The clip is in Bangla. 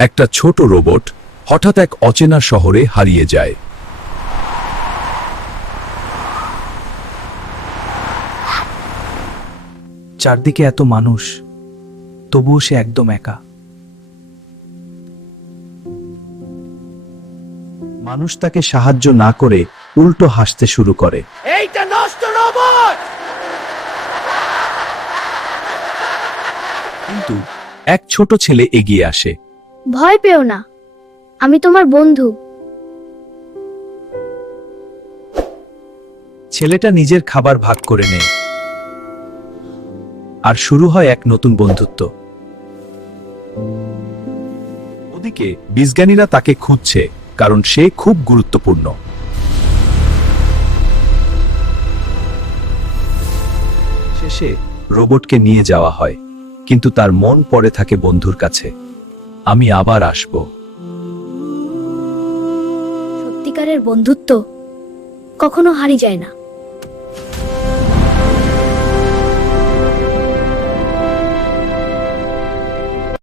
একটা ছোট রোবট হঠাৎ এক অচেনা শহরে হারিয়ে যায়। চারদিকে এত মানুষ, তবুও সে একদম একা। মানুষ তাকে সাহায্য না করে উল্টো হাসতে শুরু করে। এইটা নষ্ট রোবট! কিন্তু এক ছোট ছেলে এগিয়ে আসে। ভয় পেও না, আমি তোমার বন্ধু। ছেলেটা নিজের খাবার ভাগ করে নেয়, আর শুরু হয় এক নতুন বন্ধুত্ব। ওদিকে বিজ্ঞানীরা তাকে খুঁজছে, কারণ সে খুব গুরুত্বপূর্ণ। শেষে রোবটকে নিয়ে যাওয়া হয়, কিন্তু তার মন পড়ে থাকে বন্ধুর কাছে। আমি আবার আসব। সত্যিকারের বন্ধুত্ব কখনো হারিয়ে যায় না।